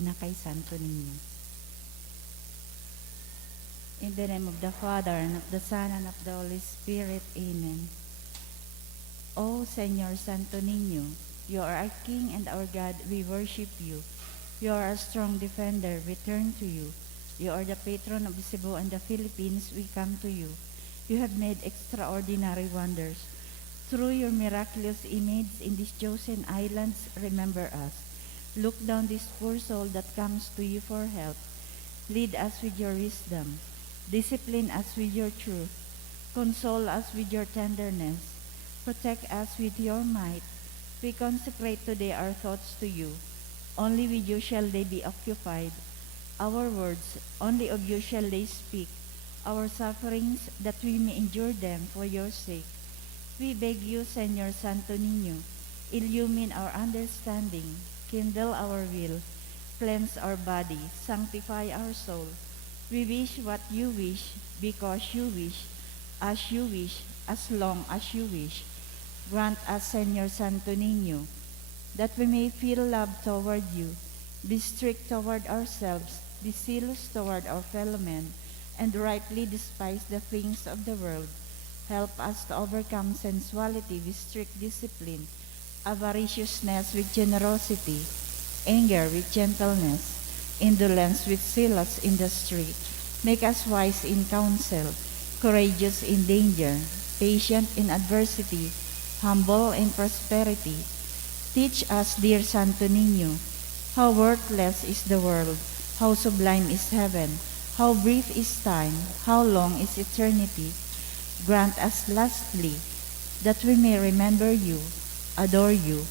pinakay Santo Niño. In the name of the Father, and of the Son, and of the Holy Spirit. Amen. O Señor Santo Niño, you are our King and our God. We worship you. You are a strong defender. We turn to you. You are the patron of Cebu and the Philippines. We come to you. You have made extraordinary wonders. Through your miraculous image in these chosen islands, remember us. Look down this poor soul that comes to you for help. Lead us with your wisdom. Discipline us with your truth. Console us with your tenderness. Protect us with your might. We consecrate today our thoughts to you. Only with you shall they be occupied. Our words, only of you shall they speak. Our sufferings, that we may endure them for your sake. We beg you, Señor Santo Niño, illumine our understanding, kindle our will, cleanse our body, sanctify our soul. We wish what you wish, because you wish, as long as you wish. Grant us, Señor Santo Niño, that we may feel love toward you, be strict toward ourselves, be zealous toward our fellow men, and rightly despise the things of the world. Help us to overcome sensuality with strict discipline, avariciousness with generosity, anger with gentleness, indolence with zealous industry. Make us wise in counsel, courageous in danger, patient in adversity, humble in prosperity. Teach us, dear Santo Niño, how worthless is the world, how sublime is heaven, how brief is time, how long is eternity. Grant us lastly that we may remember you, adore you,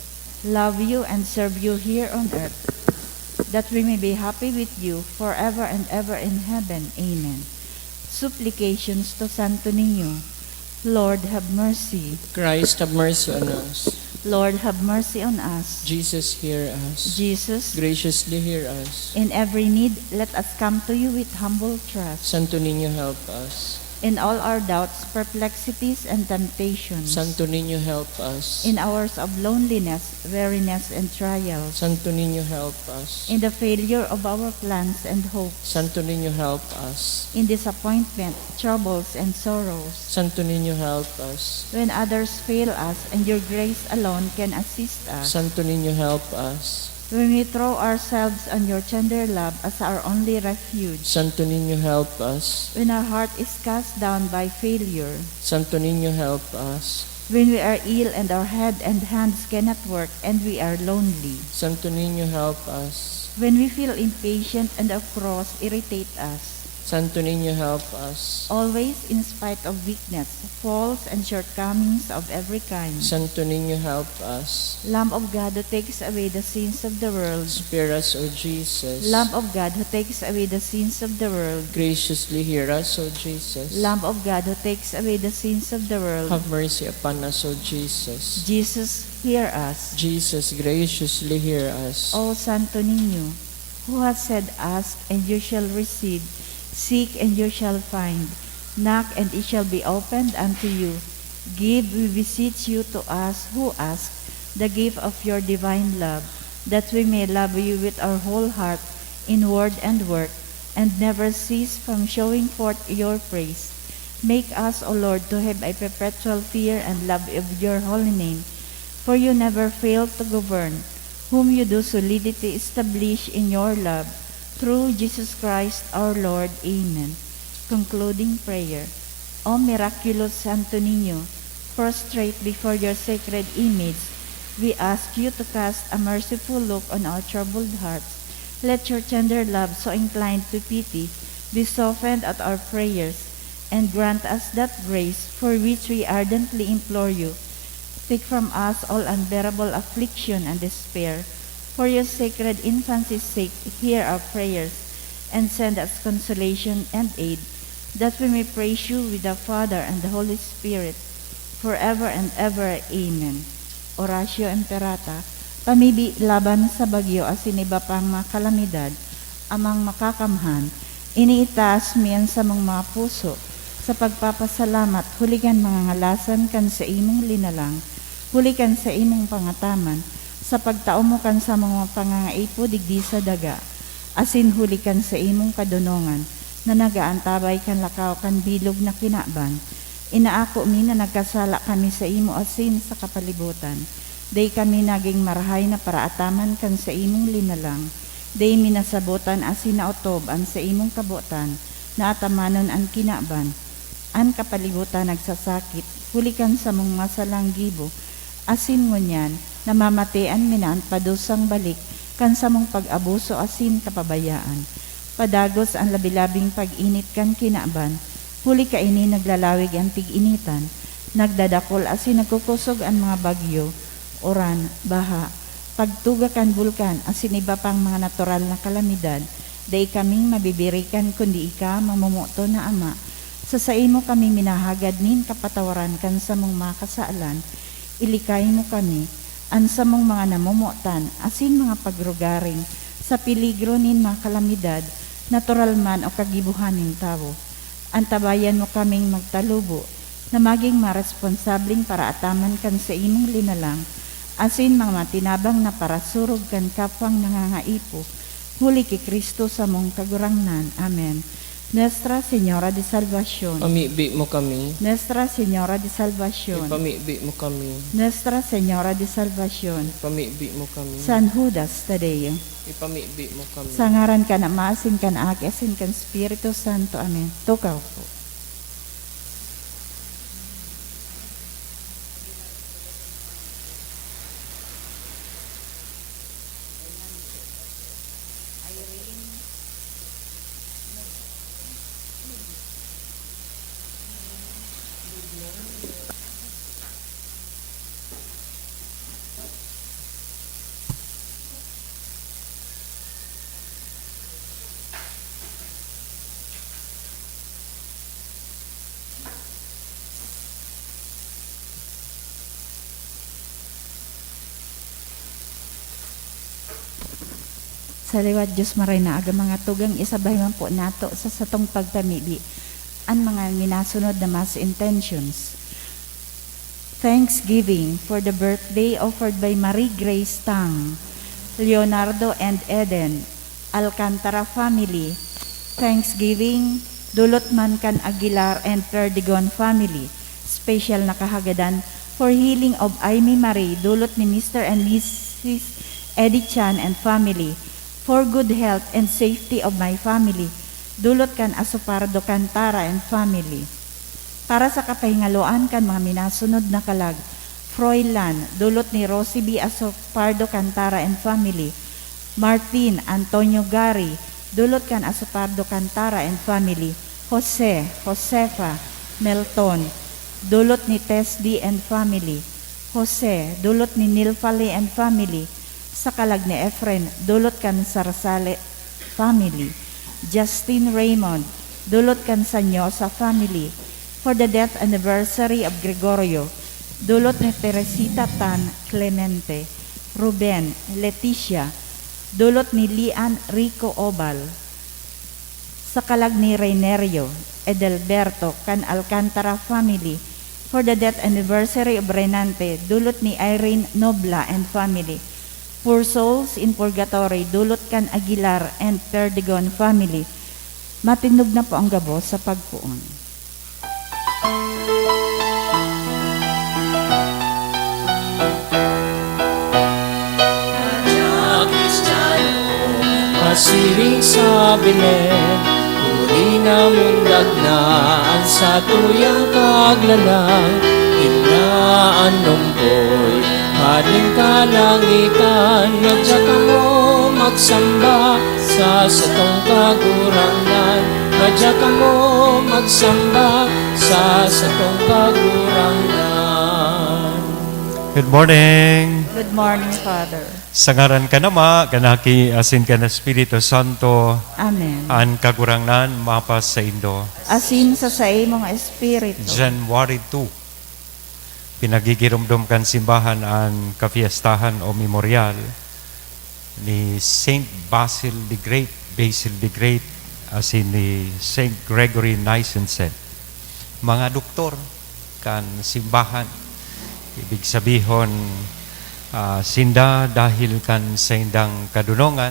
love you, and serve you here on earth, that we may be happy with you forever and ever in heaven. Amen. Supplications to Santo Niño. Lord, have mercy. Christ, have mercy on us. Lord, have mercy on us. Jesus, hear us. Jesus, Graciously hear us. in every need, let us come to you with humble trust. Santo Niño, help us. In all our doubts, perplexities, and temptations. Santo Niño, help us. In hours of loneliness, weariness, and trials. Santo Niño, help us. In the failure of our plans and hopes. Santo Niño, help us. In disappointment, troubles, and sorrows. Santo Niño, help us. When others fail us and your grace alone can assist us. Santo Niño, help us. When we throw ourselves on your tender love as our only refuge. Santo Niño, help us. When our heart is cast down by failure. Santo Niño, help us. When we are ill and our head and hands cannot work and we are lonely. Santo Niño, help us. When we feel impatient and our cross irritate us. Santo Niño, help us. Always, in spite of weakness, faults, and shortcomings of every kind. Santo Niño, help us. Lamb of God who takes away the sins of the world. Spare us, O Jesus. Lamb of God who takes away the sins of the world. Graciously hear us, O Jesus. Lamb of God who takes away the sins of the world. Have mercy upon us, O Jesus. Jesus, hear us. Jesus, graciously hear us. O Santo Niño, who has said, ask and you shall receive, seek and you shall find, knock and it shall be opened unto you. Give, we beseech you, to us who ask the gift of your divine love, that we may love you with our whole heart in word and work, and never cease from showing forth your praise. Make us, O Lord, to have a perpetual fear and love of your holy name, for you never fail to govern, whom you do solidly establish in your love, through Jesus Christ our Lord. Amen. Concluding prayer. O miraculous Santo Niño, prostrate before your sacred image, we ask you to cast a merciful look on our troubled hearts. Let your tender love, so inclined to pity, be softened at our prayers, and grant us that grace for which we ardently implore you. Take from us all unbearable affliction and despair. For your sacred infancy's sake, hear our prayers, and send us consolation and aid, that we may praise you with the Father and the Holy Spirit, forever and ever. Amen. Oratio Imperata, pamibi laban sa bagyo asin iba pang mga kalamidad, amang makakamhan, iniitaas miyan sa mga puso, sa pagpapasalamat, huligan mga ngalasan kan sa imong linalang, huligan sa imong pangataman, sa pagtao mo kan sa mga pangangaipo digdi sa daga, asin huli kan sa imong kadunongan, na nagaantabay kan lakaw kan bilog na kinaban. Inaako mi na nagkasala kami sa imo asin sa kapalibutan. Day kami naging marahay na paraataman kan sa imong linalang. Day minasabutan asin na otob an sa imong kabutan, na atamanon an kinaban. An kapalibutan nagsasakit, hulikan sa mong masalang gibo, asin ngunyan, namamatian minan padusang balik, kan sa mong pag-abuso asin kapabayaan. Padagos ang labilabing pag-init kan kinaban, huli ka ini naglalawig ang tig-initan, nagdadakol asin nagkukusog ang mga bagyo, oran, baha, pagtuga kan bulkan asin iba pang mga natural na kalamidad, day kaming mabibirikan kundi ika mamumuto na ama, sa imo kami minahagad nin kapatawaran kan sa mong mga kasaalan, ilikay mo kami, an sa mong mga namumutan, asin mga pagrugaring, sa piligro nin mga kalamidad, natural man o kagibuhanin tao. Antabayan mo kaming magtalubo, na maging maresponsabling para ataman kan sa imong linalang, asin mga matinabang na parasurog kan kapwang nangangaipo, huli ki Kristo sa mong kagurangnan. Amen. Nuestra Señora de Salvación. Pamibi mo kami. Nuestra Señora de Salvación. Pamibi mo kami. Nuestra Señora de Salvación. Pamibi mo kami. San Judas Tadeo. Ipamibi mo kami. Sa ngaran ka na maasin ka na asin kan Espiritu Santo. Amen. Tukaw po. Sa liwat Diyos maray na aga mga tugang isabay man po nato sa satong pagpamili ang mga minasunod na mass intentions. Thanksgiving for the birthday offered by Marie Grace Tang, Leonardo and Eden, Alcantara family. Thanksgiving dulot man kan Aguilar and Perdigon family. Special na kahagadan for healing of Amy Marie, dulot ni Mr. and Mrs. Eddie Chan and family. For good health and safety of my family, dulot kan Asupardo Cantara and family. Para sa kapahingaloan kan mga minasunod na kalag, Froilan, dulot ni Rosie B. Asupardo Cantara and family. Martin Antonio Gary, dulot kan Asupardo Cantara and family. Jose, Josefa, Melton, dulot ni Tess D. and family. Jose, dulot ni Nilfale and family. Sa kalag ni Efren, dulot kan Sarsale family. Justin Raymond, dulot kan Sanyosa family. For the death anniversary of Gregorio, dulot ni Teresita Tan Clemente. Ruben, Leticia, dulot ni Lian Rico Obal. Sa kalag ni Reinerio, Edelberto kan Alcantara family. For the death anniversary of Renante, dulot ni Irene Nobla and family. For souls in purgatory, dulot kan Aguilar and Perdigon family. Matinog na po ang gabo sa pagpuon. Masiring sa bilen, uri na mundag na ang sa tuyang kaglalang, inaan numboy, hading kalangitan, madya ka mo magsamba sa satong kagurangan, madya ka mo magsamba sa satong kagurangan. Good morning. Good morning, Father. Sa ngaran ka nama, kanaki asin ka na Espiritu Santo, Amen. an kagurangnan mapas sa Indo. Asin sa mong Espiritu. January 2, pinagigirumdum kan simbahan an kafiestahan o memorial ni Saint Basil the Great, asin ni Saint Gregory Nyssen. Mga doktor kan simbahan, ibig sabihon, sinda dahil kan sa indang kadunongan,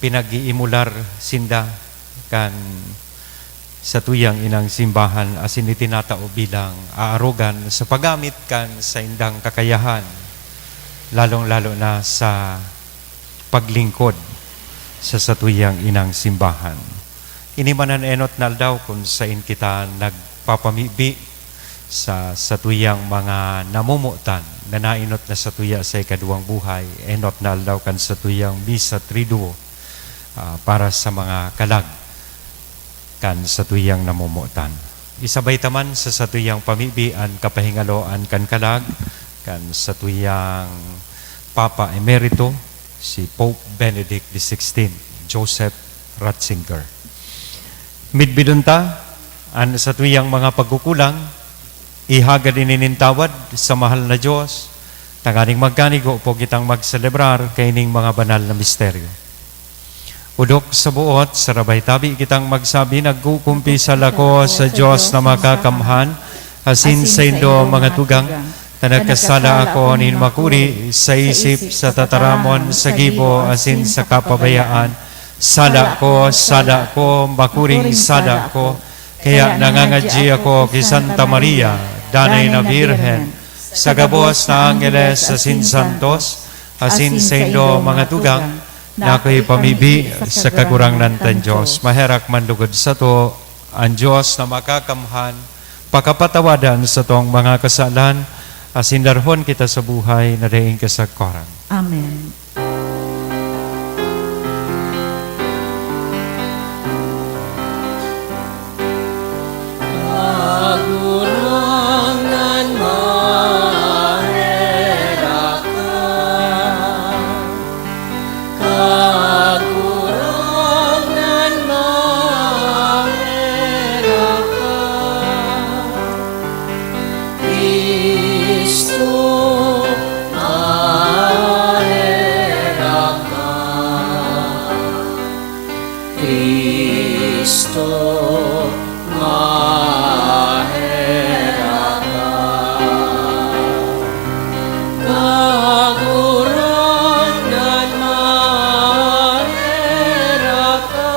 pinag-iimular sinda kan sa tuyang inang simbahan asin itinatao bilang aarugan sa paggamit kan sa indang kakayahan, lalong-lalo na sa paglingkod sa satuyang inang simbahan. Inimanan enot na daw kung sain kita nagpapamibi sa satuyang mga namumutan na nainot na satuya sa ikaduwang buhay, enot na daw kan satuyang Misa Triduo para sa mga kalag kan satuyang namumutan. Isabay taman sa satuyang pamibi an kapahingaloan kan kalag kan satuyang Papa Emerito si Pope Benedict XVI, Joseph Ratzinger. Midbidunta an satuyang mga pagkukulang ihagad ininintawad sa mahal na Diyos, tanganing magkanigo po kitang magselebrar kaining mga banal na misteryo. Udok sa buot, sa rabay tabi kitang magsabi, nagkukumpisal ako sa Diyos na makakamhan, asin sa indo mga tugang, tanagkasala ako nin makuri, sa isip, sa tataramon, sa gibo, asin sa kapabayaan, sala ko, makuring sala ko, kaya nangangadji ako kay Santa Maria, Danay na Birhen, sa gabos na Angeles, asin santos, asin sa indo mga tugang, na ako'y pamibi sa kagurangnan tan Diyos. Maherak mandugod sa to, ang Diyos na makakamhan, pakapatawadan sa tong mga kasalan, asin darhon kita sa buhay na daing kasagkorang. Amen. Kagurangan mahera ka, kagurangan mahera ka, Kristo mahera ka, Kristo mahera ka, kagurangan mahera ka,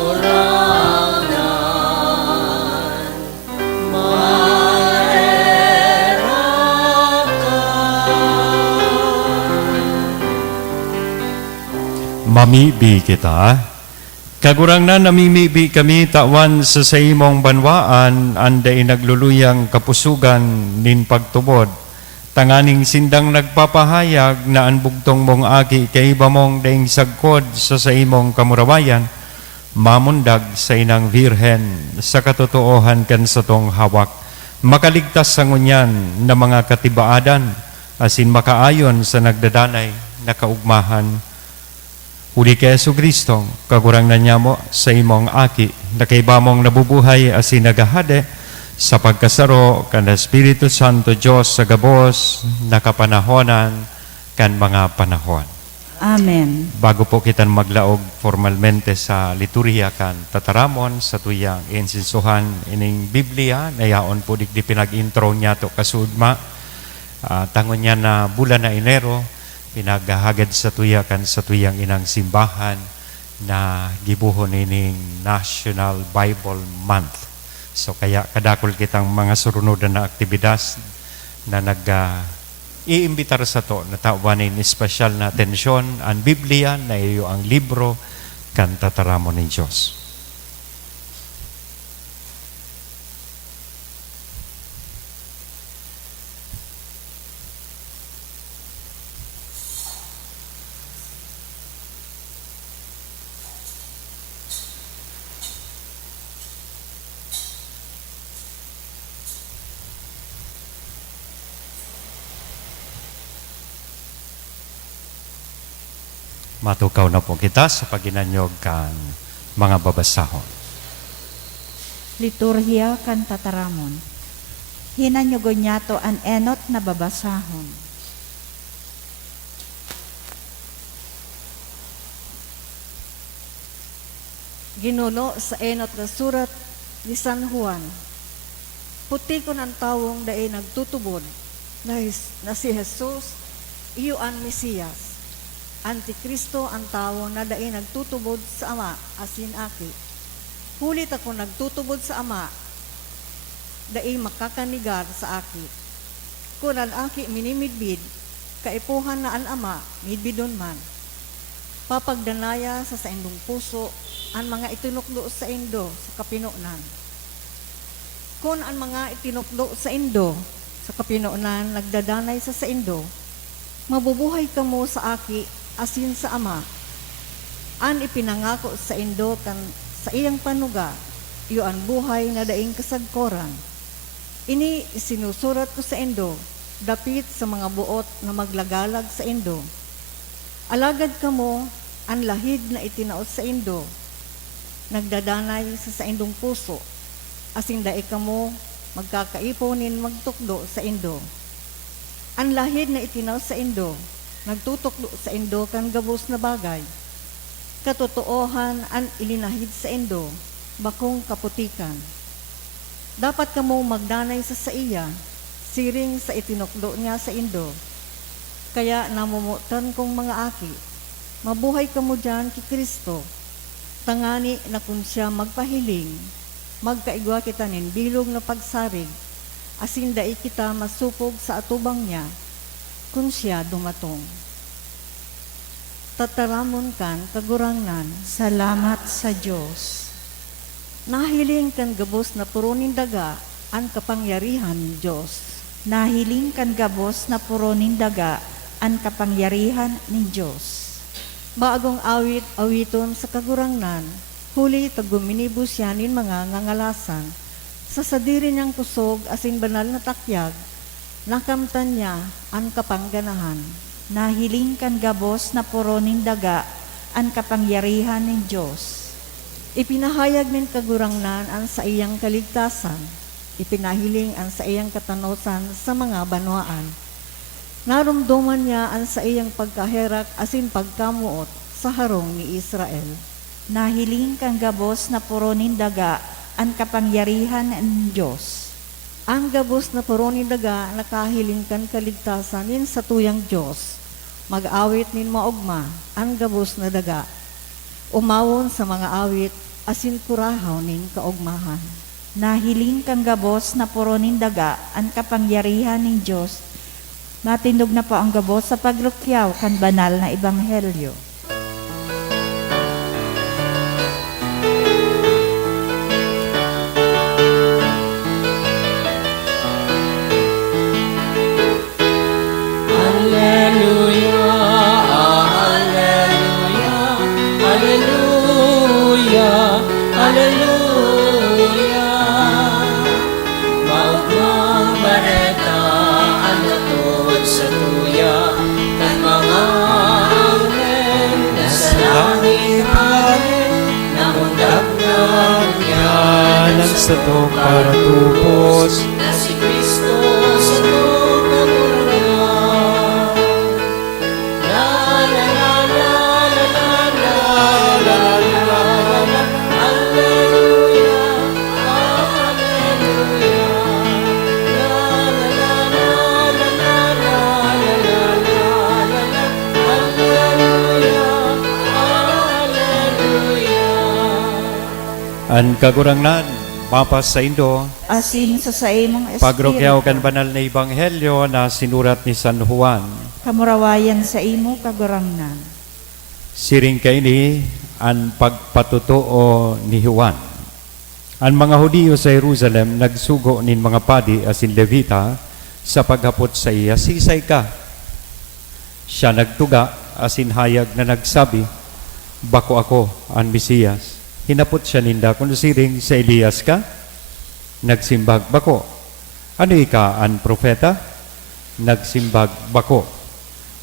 kagurangan mahera ka. Mamibi kita. Kagurangnan namimibi kami tawan sa imong banwaan, anday nagluluyang kapusugan nin pagtubod. Tanganing sindang nagpapahayag na ang bugtong mong aki kay bamong daing sagkod sa imong kamurawayan, mamundag sa inang Virhen sa katotoohan kan sa tong hawak. Makaligtas sa ngunyan na mga katibaadan, asin makaayon sa nagdadanay na kaugmahan. Uli kay Jesucristo, kagurangnan niya mo sa imong aki, na kay bamong nabubuhay asin nagahade, sa pagkasaro kan Espiritu Santo Diyos sa gabos, nakapanahonan kan mga panahon. Amen. Bago po kita maglaog formalmente sa liturhiya kan tataramon sa tuyang insinsuhan ining Biblia, nayaon po di pinag-intro niya to kasudma, tangon niya na bulan na Enero, pinaghahagad sa tuyakan sa tuyang inang simbahan na gibuhon ining National Bible Month. So kaya kadakol kitang mga surunodan na aktibidad na iimbitar sa to na tawanin espesyal na atensyon ang Biblia na iyo ang libro kan tataramon ni Diyos. Matukaw na po kita sa paginanyog kan mga babasahon. Liturhiya kan tataramon. Hinanyugon niya to an enot na babasahon. Ginuno sa enot na surat ni San Juan. Puti ko ng tawong daay nagtutubod na si Jesus iyo ang Mesiyas. Antikristo ang tao na dai nagtutubod sa Ama, asin aki. Hulit ako nagtutubod sa Ama, dai makakanigar sa aki. Kung ang aki minimidbid, kaipuhan na ang Ama, midbidon man. Papagdanaya sa indong puso, ang mga itinukdo sa indo sa kapinonan. Kung ang mga itinukdo sa indo sa kapinonan nagdadanay sa indo, mabubuhay kamo sa aki, asin sa Ama. An ipinangako sa indo kan sa iyang panuga, iyo ang buhay na daing kasagkoran. Ini isinusurat ko sa indo, dapit sa mga buot na maglagalag sa indo. Alagad kamo ang lahid na itinaot sa indo, nagdadanay sa indong puso, asin daig kamo magkakaiponin magtukdo sa indo. Ang lahid na itinaot sa indo, nagtutukdo sa indo kan gabos na bagay. Katotoohan ang ilinahid sa indo, bakong kaputikan. Dapat kamo magdanay sa iya, siring sa itinukdo niya sa indo. Kaya namumutan kong mga aki, mabuhay kamo dyan ki Kristo. Tangani na kung siya magpahiling, magkaigwa kita nin bilog na pagsarig, asin dai kita masupog sa atubang niya, kung siya dumatong. Tataramon kan kagurangnan, Salamat sa Diyos. nahiling kan gabos na purunin daga, ang kapangyarihan ng Diyos. Nahiling kan gabos na puronin daga ang kapangyarihan ni Diyos. Baagong awit, awiton sa kagurangnan, huli taguminibus yanin mga ngangalasan, sa sadiri niyang kusog asin banal na takyag, nakamtan niya ang kapangganahan. Nahiling kan gabos na puronin daga ang kapangyarihan ni Diyos. Ipinahayag nin kagurangnan ang sa iyang kaligtasan, ipinahiling ang sa iyang katanosan sa mga banwaan. Narumduman niya ang sa iyang pagkaherak asin pagkamuot sa harong ni Israel. Nahiling kan gabos na puronin daga ang kapangyarihan ng Diyos. Ang gabos na puronin daga nakahiling kan kaligtasan nin sa tuyang Diyos. Mag-awit nin maugma ang gabos na daga. Umawon sa mga awit asin kurahaw nin kaugmahan. Nahiling kang gabos na puronin daga ang kapangyarihan ng Diyos. Matindog na po ang gabos sa paglukyaw kan banal na ebanghelyo. Alleluia, alleluia, alleluia, alleluia. Maugmang bareta ang natod sa tuya, kan mga anghel na sa langit harin, namundag ng Yan ang sato para tupos. na si Kristo sa tong kagurangan. La la la la la la la la la la la. Alleluia, alleluia. La la la la la la la la la la la. Alleluia, alleluia. An kagurangnan, mapas sa Indo, Asin sa imong pagrokyaw espiritu, kan banal na ebanghelyo na sinurat ni San Juan. kamurawayan sa imo kagurangnan. Siring kaini ang pagpatutuo ni Juan. Ang mga Hudiyo sa Jerusalem nagsugo nin mga padi asin Levita sa paghapot sa iya, sisay ka. Siya nagtuga asin hayag na nagsabi, bako ako ang Mesiyas. Hinapot siya ninda kung siring sa Elias ka. Nagsimbag bako. Ano ika ang propeta? Nagsimbag bako.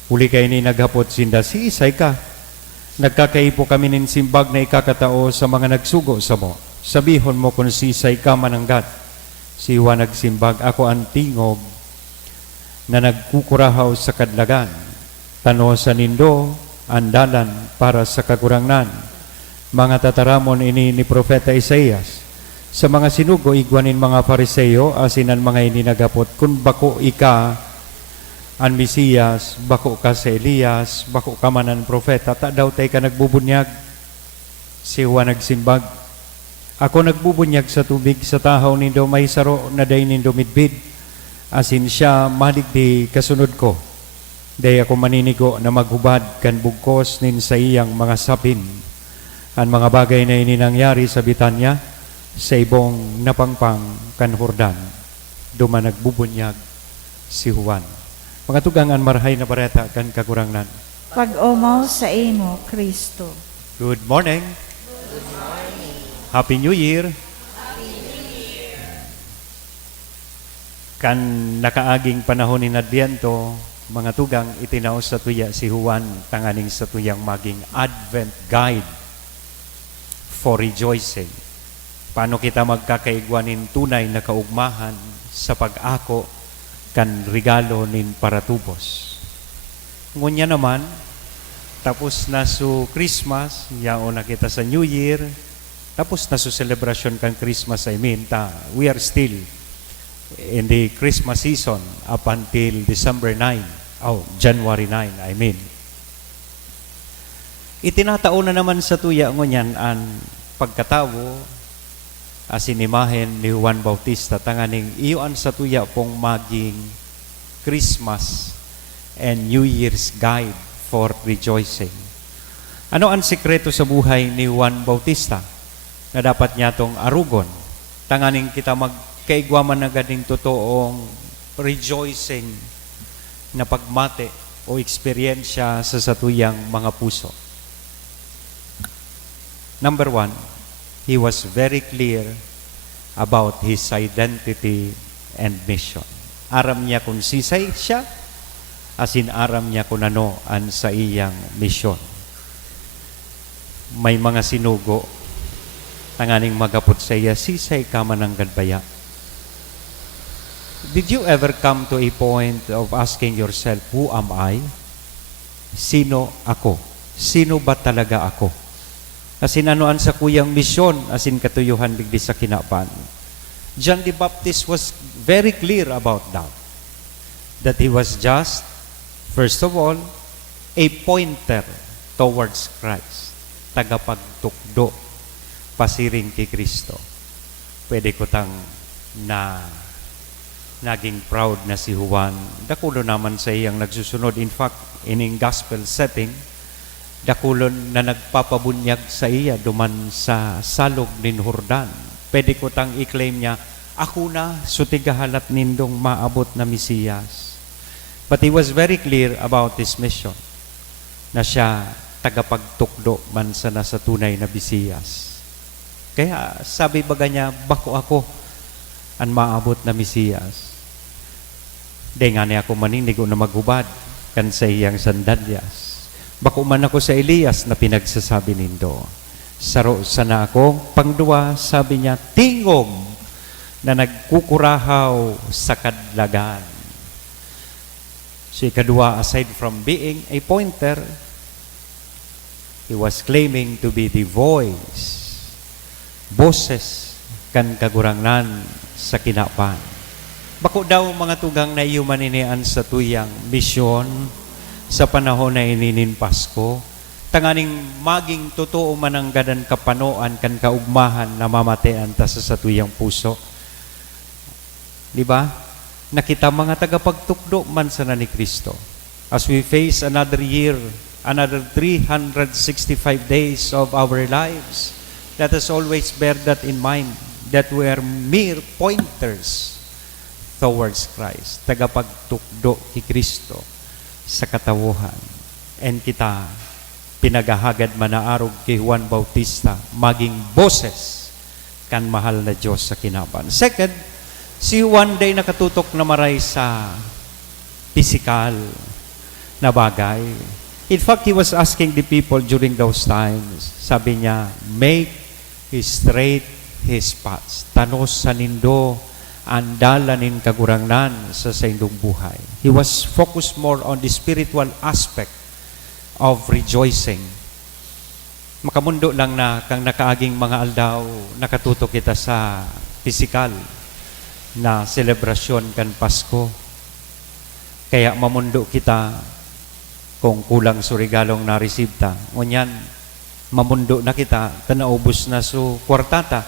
Uli kayo ni naghapot sinda, si Isay ka. Nagkakaipo kami nin simbag na ikakatao sa mga nagsugo sa mo. Sabihon mo kung si Isay ka mananggat. Si Juan nagsimbag, ako ang tingog na nagkukurahaw sa kadlagan. Tano sa nindo, andalan para sa kagurangnan. Mga tataramon ini ni Propeta Isaias. Sa mga sinugo, igwanin mga Pariseo, asinan mga ini nagapot, kung bako ika, an Mesiyas, bako ka sa Elias, bako ka manan propeta, ta daw tay ka nagbubunyag. Si Juan nagsimbag, ako nagbubunyag sa tubig sa tahaw nindo may saro na day nindo midbid. Asin siya maligdi kasunod ko. Day ako maninigo na maghubad kan bugkos nin sa iyang mga sapin. Ang mga bagay na ininangyari sa Bitanya, sa ibong napangpang kan Jordan, duma nagbubunyag si Juan. Mga tugangan marhay na bareta kan kagurangnan. Pag-umaw sa imo, Kristo. Good morning. Happy New Year. Kan nakaaging panahon ni Adviento, mga tugang itinaos sa tuya si Juan tanganing sa tuyang maging Advent guide for rejoicing. Paano kita magkakaigwanin tunay na kaugmahan sa pag-ako kan regalo nin paratubos. Ngunya naman, tapos na su Christmas, yao na kita sa New Year, tapos na su celebration kan Christmas, we are still in the Christmas season up until December 9, January 9, Itinataon na naman sa tuya ngunyan ang pagkatawo asinimahen ni Juan Bautista tanganing iyon sa tuya pong maging Christmas and New Year's guide for rejoicing. Ano ang sikreto sa buhay ni Juan Bautista na dapat niya tong arugon? Tanganing kita magkaigwaman na ganing totoong rejoicing na pagmate o eksperyensya sa satuyang mga puso. Number 1, he was very clear about his identity and mission. Aram niya kung sisay siya, asin aram niya kung ano ang sa iyang mission. May mga sinugo, tanganing magapot sa iya, sisay ka man ang gadbaya. Did you ever come to a point of asking yourself, who am I? Sino ako? Sino ba talaga ako? Asin anoan sa kuyang misyon, asin katuyuhan digdi sa kinapan. John the Baptist was very clear about that. That he was just, first of all, a pointer towards Christ. Tagapagtukdo, pasiring kay Kristo. Pwede ko tang naging proud na si Juan. Dakulo naman sa iyang nagsusunod. In fact, in a gospel setting, dakulon na nagpapabunyag sa iya duman sa salog nin Jordan. Pwede ko tang i-claim niya, ako na sutigahalat nindong maabot na Mesiyas. But he was very clear about his mission, na siya tagapagtukdo man sa nasa tunay na Mesiyas. Kaya sabi baga niya, bako ako ang maabot na Mesiyas. Di nga niya ako maninig na maghubad kan sa iyang sandalyas. Bako man ako sa Elias na pinagsasabi nindo. Saro sana ako. Pangduwa, sabi niya, tingog na nagkukurahaw sa kadlagan. So ikadua, aside from being a pointer, he was claiming to be the voice, boses kan kagurangnan sa kinapan. Bako daw mga tugang na iyuman inian sa tuyang misyon, sa panahon na ininin Pasko, tanganing maging totoo man ang gadan kapanoan kan kaugmahan na mamatean ta sa satuyang puso. Di ba? Nakita mga tagapagtukdo man sana ni Kristo. As we face another year, another 365 days of our lives, let us always bear that in mind, that we are mere pointers towards Christ. Tagapagtukdo kay Kristo sa katawuhan. And kita pinagahagad manaarog kay Juan Bautista maging boses kan mahal na Diyos sa kinaban. Second, si Juan day nakatutok na maray sa physical na bagay. In fact, he was asking the people during those times, sabi niya, make straight his paths. Tanos sa nindo andalanin kagurangnan sa indong buhay. He was focused more on the spiritual aspect of rejoicing. Makamundo lang na kang nakaaging mga aldaw, nakatutok kita sa physical na selebrasyon kan Pasko. Kaya mamundo kita kung kulang sa regalong na-receive ta. Ngunyan, mamundo na kita, tanaubos na su kwartata.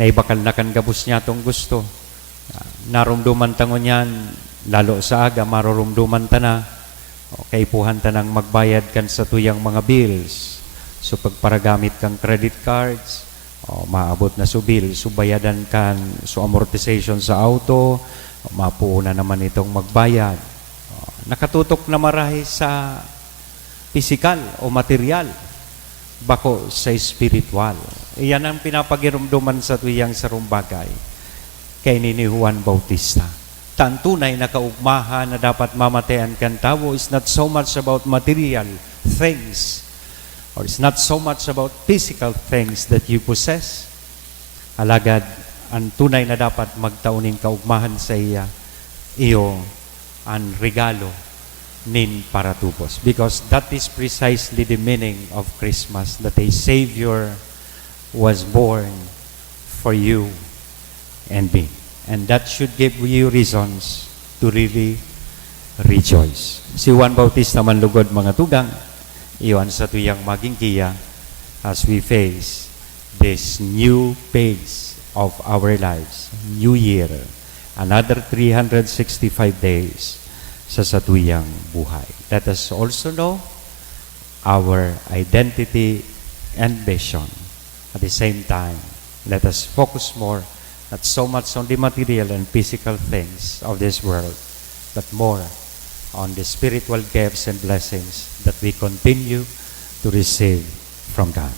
Naibakal na kan gabus niya itong gusto. Narumduman ta ngunyan, lalo sa aga, marurumduman ta na. Kaipuhan ta nang magbayad kan sa tuyang mga bills. So pagparagamit kang credit cards, maabot na su bill, subayadan kan su amortization sa auto, mapuuna naman itong magbayad. Nakatutok na marahi sa pisikal o material, bako sa spiritual. Iyan ang pinapagirumduman sa tuyang sarumbagay kay ni Juan Bautista. Tantunay na kaugmahan na dapat mamatayan kan tao is not so much about material things, or it's not so much about physical things that you possess. Alagad, ang tunay na dapat magtaunin kaugmahan sa iyo ang regalo nin paratubos. Because that is precisely the meaning of Christmas, that a Savior was born for you and me. And that should give you reasons to really rejoice. Si Juan Bautista manlugod mga tugang, iyon sa tuyang maging kiya as we face this new phase of our lives, new year, another 365 days sa satuyang buhay. Let us also know our identity and vision. At the same time, let us focus more not so much on the material and physical things of this world, but more on the spiritual gifts and blessings that we continue to receive from God.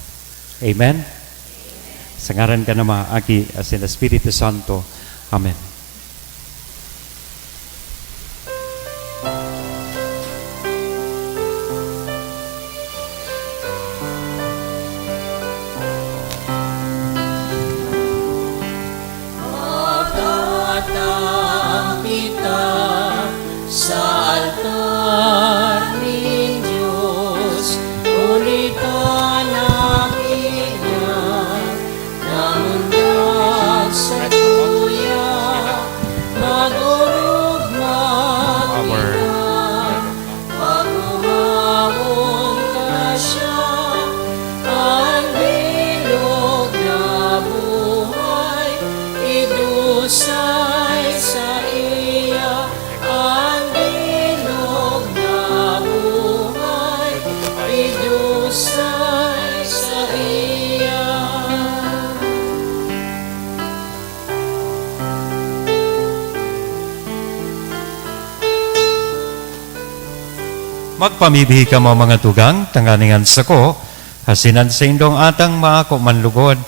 Amen? Sa ngaran ka na maagi as in the Espiritu Santo. Amen. Magtatang kita sa altar ni Diyos, ulitan ang inyong namundag sa tuya, magurugma kita, pagumawon ka siya, ang bilog na buhay, idusay sa iya, ang bilog na buhay, idusay sa iya. Magpamibihi ka mo mga tugang, tanganingan sa ko, hasinan sa indong atang maako manlugod,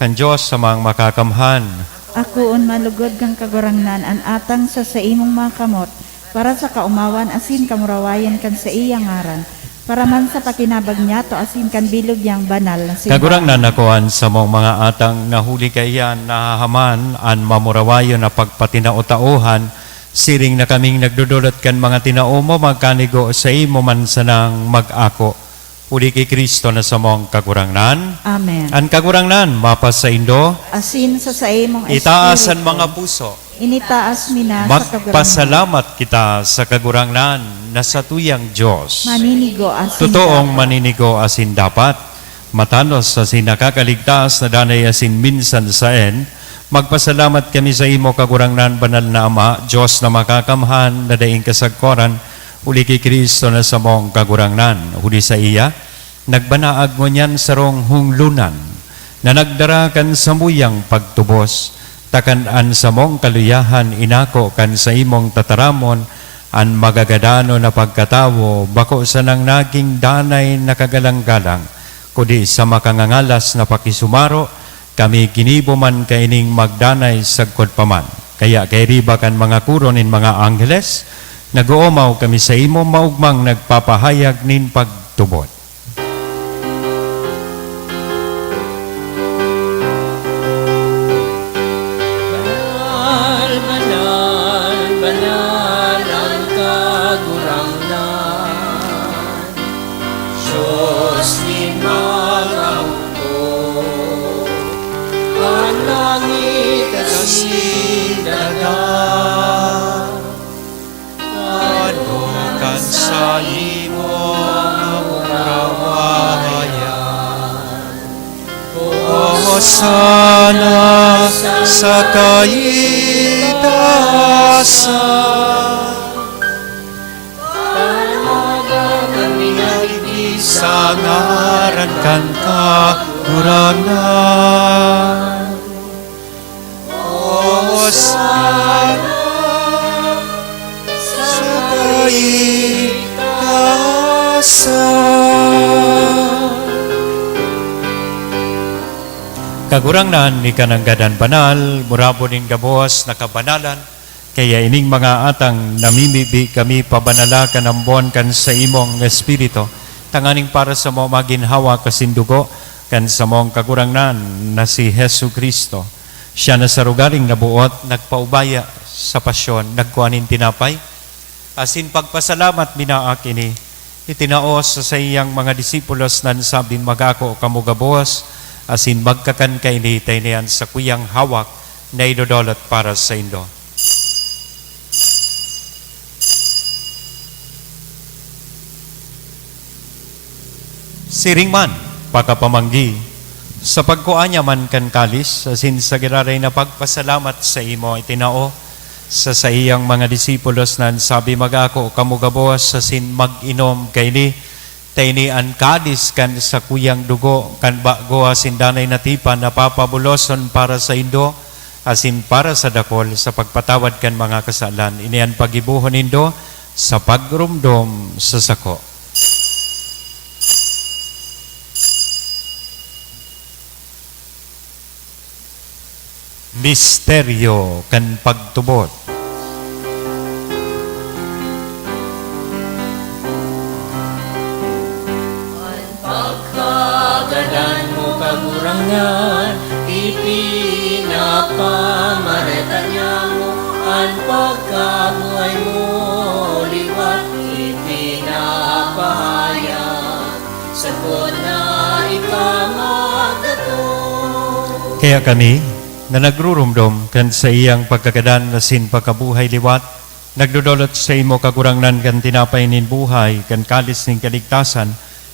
kan Diyos sa mga makakamhan. Akuon malugod kang kagurangnan an atang sa imong mga kamot, para sa kaumawan asin kamurawayan kan sa iyang ngaran, para man sa pakinabag niya to asin kan bilog yang banal na simbahan. Kagurang na nakuan sa mong mga atang nahuli kayan, nahahaman, an mamurawayo na pagpatinao-tauhan, siring na kaming nagdudulot kan mga tinao mo, magkanigo sa imo man sanang mag-ako. Uli kay Kristo na sa mong kagurangnan. Amen. An kagurangnan, mapas sa indo, Asin sa imong itaas ang espiritu, mga puso. initaas mina sa kagurangnan. Magpasalamat kita sa kagurangnan na sa tuyang Diyos. Maninigo asin Totoong dapat. maninigo asin dapat, matanos asin nakakaligtas na danay asin minsan saen, magpasalamat kami sa imo kagurangnan banal na Ama, Diyos na makakamhan na daing kasagkoran, uli kay Kristo na sa mong kagurangnan. Huli sa iya, nagbanaag mo niyan sa rong hunglunan, na nagdarakan sa muyang pagtubos, takan-an sa mong kaluyahan, inako kan sa imong tataramon, an magagadano na pagkatawo, bako sa nang naging danay na kagalang-galang, kudi sa makangangalas na pakisumaro, kami kinibo man kaining magdanay sagkod paman. Kaya kay riba kan mga kuronin mga angheles, nag-uumaw kami sa imo maugmang nagpapahayag nin pagtubot. Banal, banal, banal ang kagurangnan, Diyos ni mga upo, ang langit kasing dagat, sa imong rawayan. Hosana sa kaitaasan. Sa ngaran kan kagurangan. Hosana sa kaitaasan. Kagurangnan ni kananggadan banal, murabo ning gabos na kabanalan, kaya ining mga atang namimibi kami pabanala kanambon kan sa imong espiritu, tanganing para sa mo maginhawa kasindugo kan sa mong kagurangnan na si Hesu Kristo. Siya na sa rugaring nabuot, nagpaubaya sa pasyon, nagkuanin tinapay, asin pagpasalamat minaak ini, itinaos sa iyang mga disipulos nan sabing magako kamugabos, asin magkakan kaini taynian sa kuyang hawak na idodolot para sa indo. Siringman, pakapamanggi, sa pagkuanya man kan kalis, asin sa giraray na pagpasalamat sa imo itinao, sa iyang mga disipulos nan sabi magako kamugabos, asin mag-inom kaini, tayni an kadis kan sa kuyang dugo, kan bago asin danay natipan na papabuloson para sa indo, asin para sa dakol, sa pagpatawad kan mga kasalan, inian pagibuhon indo, sa pagrumdom sa sako. Misteryo kan pagtubot. Pagkagadan mo kagurangan, ipinapamareta niya mo, ang pagkabuhay mo, liwat ipinapahaya, sagot na ikamagato. Kaya kami, na nagrurumdom kan sa iyang pagkagadan na sin pagkabuhay liwat, nagdudolot sa imo kagurangnan kan tinapay nin buhay, kan kalis nin kaligtasan,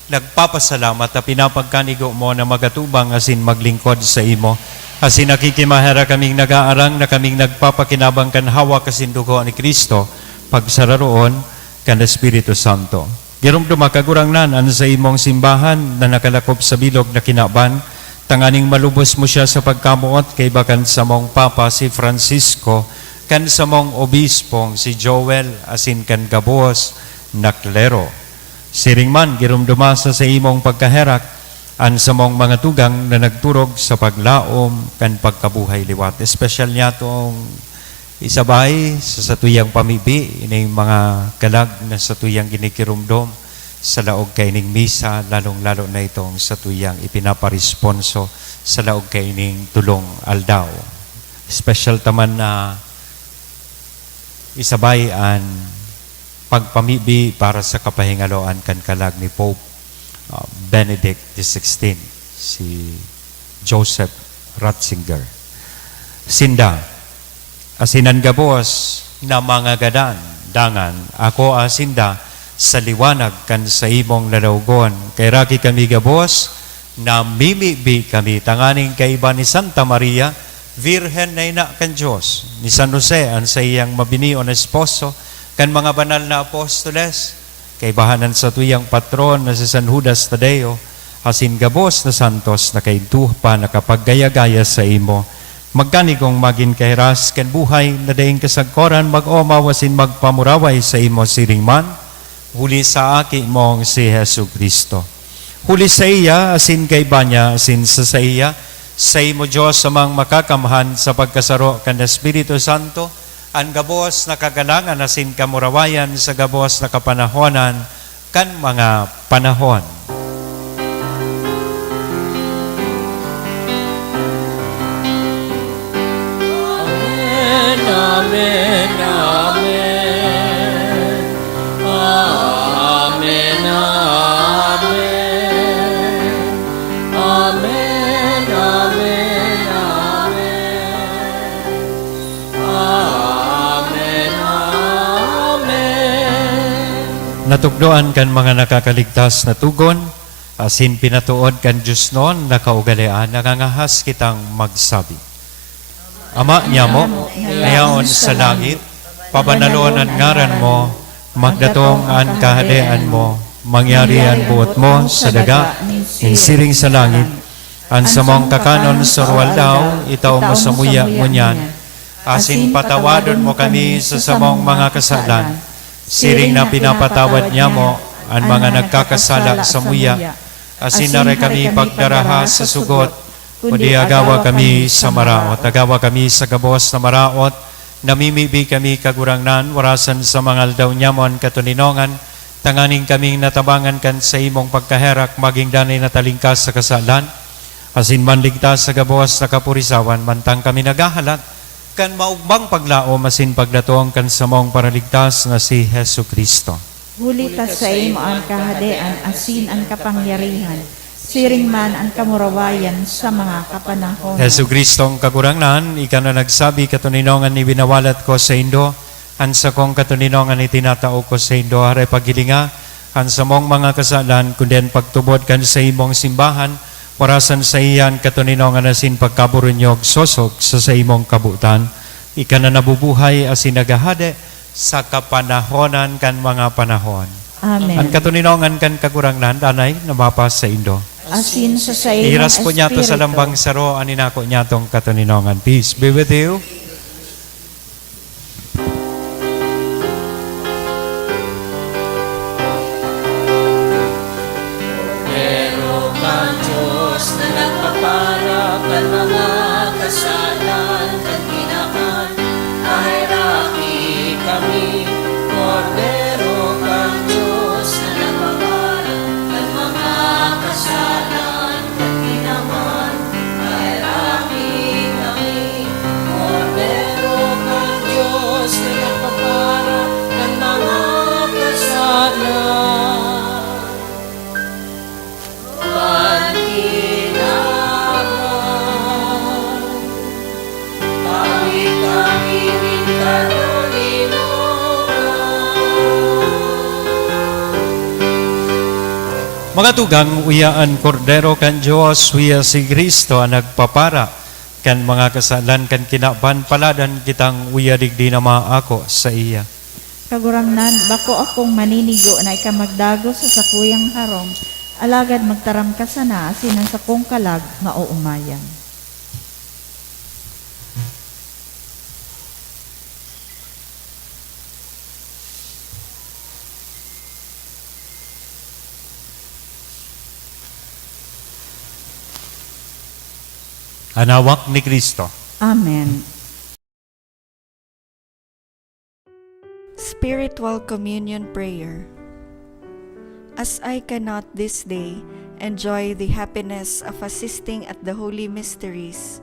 nagpapasalamat at pinapagkanigo mo na magatubang asin maglingkod sa imo, asin nakikimahera kaming nag-aarang na kaming nagpapakinabang kan hawak asin dugo ni Kristo, pagsararoon kan Espiritu Santo. Girumdum kagurangnan an sa imong simbahan na nakalakop sa bilog na kinaban, tanganing malubos mo siya sa pagkamuot kay bakan sa mong Papa si Francisco, kan sa mong obispong si Joel, asin kan gabos na klero. Siringman, girumdumasa sa imong pagkaherak, an sa mong mga tugang na nagturog sa paglaom kan pagkabuhay liwat. Espesyal niya itong isabay sa satuyang pamibi, inay mga kalag na satuyang ginikirumdom sa laog kaining misa, lalong-lalo na itong sa tuyang ipinaparesponso sa laog kaining tulong aldaw. Special taman na isabay ang pagpamibi para sa kapahingaloan kan kalag ni Pope Benedict XVI, si Joseph Ratzinger. Sinda, asinan gabos na mga gadan, dangan, ako asinda, sa liwanag kan sa imong lalawgon. Kay raki kami gabos, na mimibi kami tanganing kaiba ni Santa Maria, Virhen na ina kan Diyos, ni San Jose ang sa iyang mabinion na esposo, kan mga banal na apostoles, kay bahanan sa tuyang patron na si San Judas Tadeo, asin gabos na santos na kay pa nakapaggaya-gaya sa imo, magkanigong magin kairas ken buhay na daing kasagkoran mag-omawasin magpamuraway sa imo siringman, huli sa aki mong si Hesu Kristo. Huli sa iya, asin kay banya, asin sa iya, sa imo Diyos amang makakamhan sa pagkasaro kan Espiritu Santo, ang gabos na kagalangan asin kamurawayan sa gabos na kapanahonan kan mga panahon. Amen, amen, amen. Amen, amen. Amen, amen, amen. Amen, amen. natugdoan kan mga nakakaligtas na tugon, asin pinatuod kan Diyos noon na kaugalian, nangangahas kitang magsabi. Ama niya mo, ngayon sa langit, pabanalon ang ngaran mo, magdatong ang kahadian mo, mangyari ang buot mo sa daga, insiring sa langit, ang samong kakanon sa ruwal daw, itaw mo sa muya mo niyan, asin patawadon mo kami sa samong mga kasalan, siring na pinapatawad niya mo ang mga nagkakasala sa muya, asin na rin kami pagdaraha sa sugot, kundi agawa kami sa maraot, agawa kami sa gabos na maraot, namimibi kami kagurangnan, warasan sa mga aldaw nyamon katuninongan, tanganing kaming natabangan kan sa imong pagkaherak, maging danay na talingkas sa kasalan, asin manligtas sa gabos na kapurisawan, mantang kami nagahalat, kan maugbang paglao, masin pagdatong kan sa mong paraligtas na si Hesu Kristo. Hulitas sa imo ang kahadean, asin ang kapangyarihan, siring man ang kamurawayan sa mga kapanahon. Hesu Kristong kagurangnan, ika na nagsabi katuninongan ni binawalat ko sa Indo, hansa kong katuninongan ni tinatao ko sa Indo, haray pagilinga, hansa mong mga kasalan, kunden pagtubod kan sa imong simbahan, warasan sa iyan katuninongan asin pagkaburunyog sosok sa imong kabutan, ika na nabubuhay asin nagahade sa kapanahonan kan mga panahon. Amen. Ang katuninongan kan kagurangnan, danay, namapas sa Indo. Asin sa imong Iras po niya to sa espiritu. lambang saro, aninako niya tong katuninongan. Peace be with you. Pero kang Diyos na nagpapara kan mga kasalan kan ginahan, kahiraki kami. Cordero kang Diyos na nagpapara kan mga kasalan kan ginahan, kahiraki kami. Cordero kang Diyos na nagpapara kan mga kasalan. Mga tugang, uyaan kordero kan Diyos, uya si Kristo ang nagpapara kan mga kasalan kan kinapan paladan kitang uya digdi na maako sa iya. Kagurangnan, bako akong maninigo na ikamagdago sa sakuyang harong, alagad magtaram ka sana, asin ang sakong kalag, mauumayan. Anawak ni Kristo. Amen. Spiritual Communion Prayer. As I cannot this day enjoy the happiness of assisting at the holy mysteries,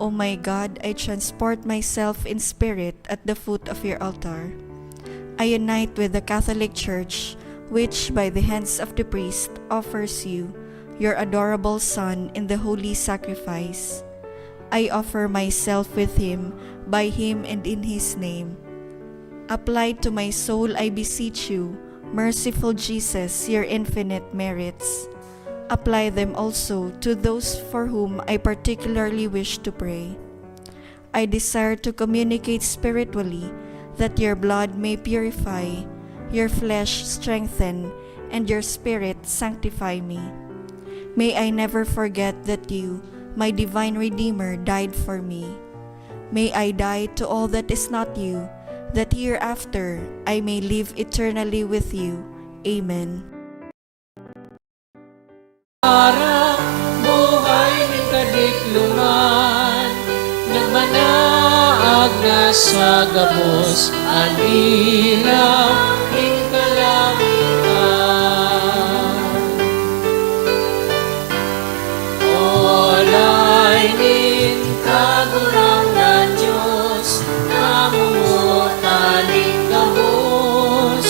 O my God, I transport myself in spirit at the foot of your altar. I unite with the Catholic Church, which by the hands of the priest offers you your adorable Son in the holy sacrifice. I offer myself with him, by him and in his name. Apply to my soul, I beseech you, merciful Jesus, your infinite merits. Apply them also to those for whom I particularly wish to pray. I desire to communicate spiritually, that your blood may purify, your flesh strengthen, and your spirit sanctify me. May I never forget that you, my divine Redeemer, died for me. May I die to all that is not you, that hereafter I may live eternally with you. Amen. Para buhay ni kadikluman, nagmanaag na sa gabos, anila ing kalangitan. Olay nin kagurangnan Diyos, namumutaling gabos,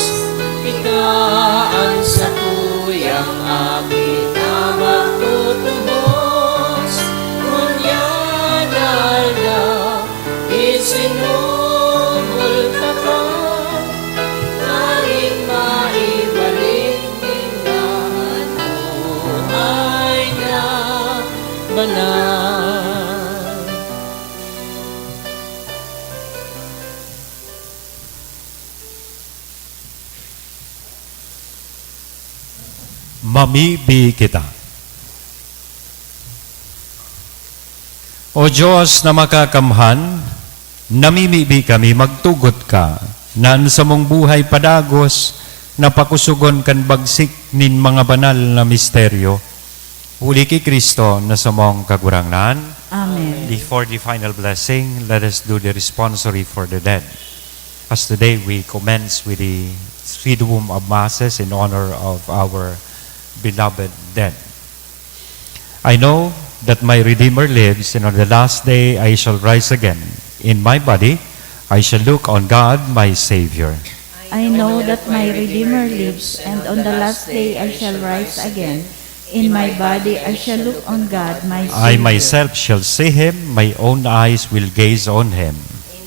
ikaan sa tuyang amin na magtutubos. Kunyanal daw, isinubol ka pa, Mamibi kita. O Diyos na makakamhan, namimibi kami magtugot ka, naan sa mong buhay padagos, napakusugon kan bagsik nin mga banal na misteryo, huli ki Kristo na sa mong kagurangnan. Amen. Before the final blessing, let us do the responsory for the dead. As today we commence with the Triduum of Masses in honor of our beloved dead. I know that my Redeemer lives, and on the last day I shall rise again. In my body I shall look on God, my Savior. I know that my Redeemer lives, and on the last day I shall rise again. In my body I shall look on God, my Savior. I myself shall see Him, my own eyes will gaze on Him.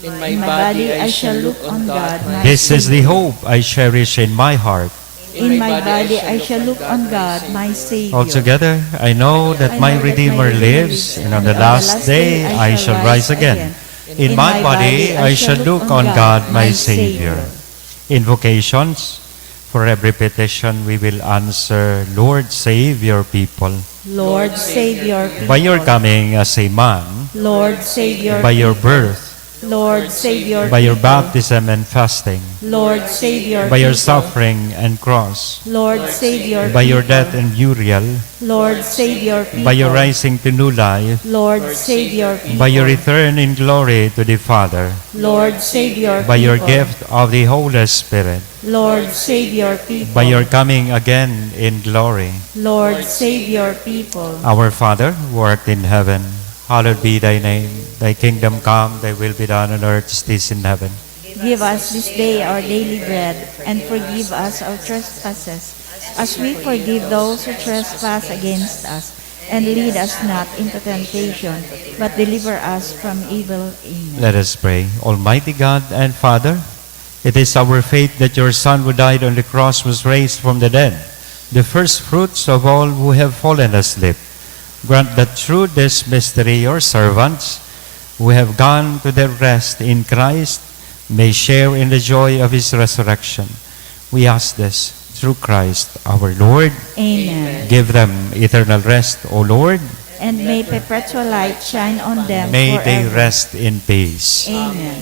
In In my body I shall look on God, my This is the Savior. hope I cherish in my heart. In my body I shall look on God, my Savior. Altogether, I know that my Redeemer lives, and on the last day I shall rise again. In my body I shall look on God, my Savior. Invocations. For every petition we will answer, Lord, save your people. Lord, save your people. By your coming as a man, Lord, save your by your people. birth, Lord, save your by your people. baptism and fasting, Lord, save your by your people. suffering and cross, Lord, save your by your people. death and burial, Lord, save your people. by your rising to new life, Lord, save your people. by your return in glory to the Father, Lord, save your by your people. gift of the Holy Spirit, Lord, save your people. by your coming again in glory. Lord, save your people. Our Father, who art in heaven, hallowed be thy name. Thy kingdom come, thy will be done on earth as it is in heaven. Give us this day our daily bread, and forgive us our trespasses, as we forgive those who trespass against us. And lead us not into temptation, but deliver us from evil. Amen. Let us pray. Almighty God and Father, it is our faith that your Son who died on the cross was raised from the dead, the first fruits of all who have fallen asleep. Grant that through this mystery your servants, who have gone to their rest in Christ, may share in the joy of his resurrection. We ask this through Christ our Lord. Amen. Give them eternal rest, O Lord. And may perpetual light shine on them May they forever. rest in peace. Amen.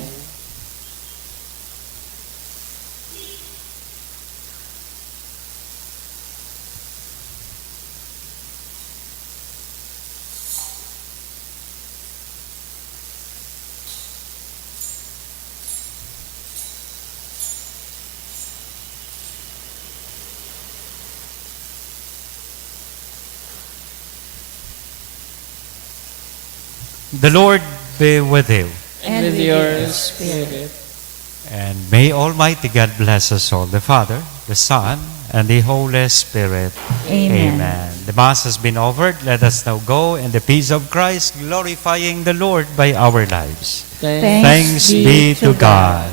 The Lord be with you. And with your spirit. And may Almighty God bless us all, the Father, the Son, and the Holy Spirit. Amen. The Mass has been over. Let us now go in the peace of Christ, glorifying the Lord by our lives. Thanks be to God.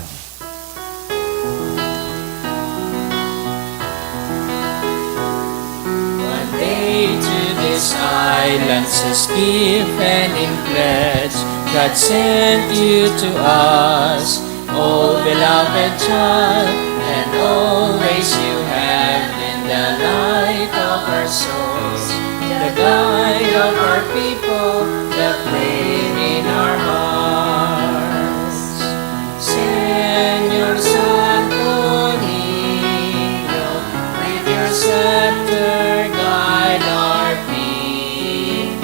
One day to this island says give and in pledge God sent you to us, oh beloved child, and always you have been the light of our souls, the guide of our people, the flame in our hearts. Señor Santo Niño, with your scepter guide our people.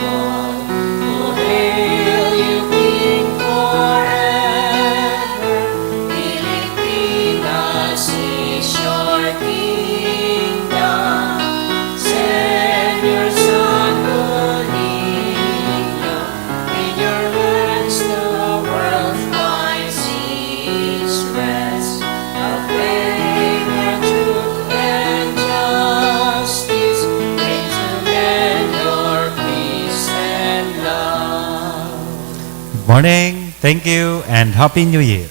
Oh, hail you, King forever. Pilipinas is your kingdom. Señor Santo Niño, in your hands the world finds its rest. Proclaim your truth and justice, bring to men your peace and love. Good morning. Thank you and Happy New Year.